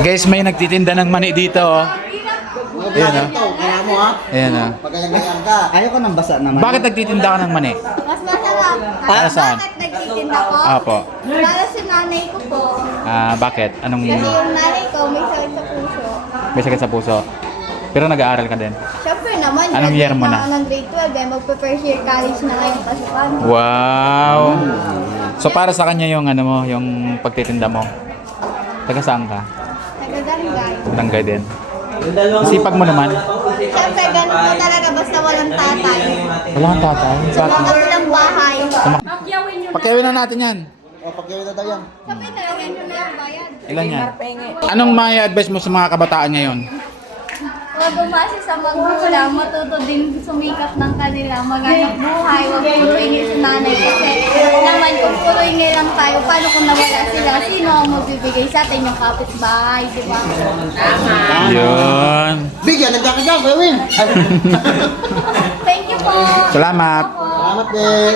Guys, may nagtitinda ng mani dito, oh. Ayan, oh. Kaya mo ha? Ayan, oh. Pagkaganyan ka. Ayaw ko ng basa naman. Bakit nagtitinda ka ng mani? Mas masarap. Para saan? Bakit nagtitinda ko? Apo. Para sa nanay ko po. Bakit? Anong Kasi yung nanay ko may sakit sa puso. may sakit sa puso? Pero nag-aaral ka din. Siyempre naman, Anong year mo na? Ng grade 12, eh, magpe-first year college na ngayong pasukan. Wow! So para sa kanya yung ano mo, yung pagtitinda mo. Taga saan ka? Nagaganggay. Tanggay din. Sipag mo naman. Siyempre, ganun po talaga basta walang tatay. Wala kang tatay. Sa mga silang bahay. Pakyawin na natin yan. O, pagkayo na daw yan. Sabi talaga nyo na yung bayad. Ilan yan? Anong may advice mo sa mga kabataan ngayon? Huwag bumasa sa magulang, matuto din sumikap ng kanila, maghanap buhay, huwag puro ingay sa nanay. Kasi naman kung puro ingay lang tayo, paano kung nawala sila? Sino ang magbibigay sa atin yung kapitbahay, di ba? Yun. Bigyan, nagkakagaw, Kuya Will. Thank you po! Salamat. Salamat din.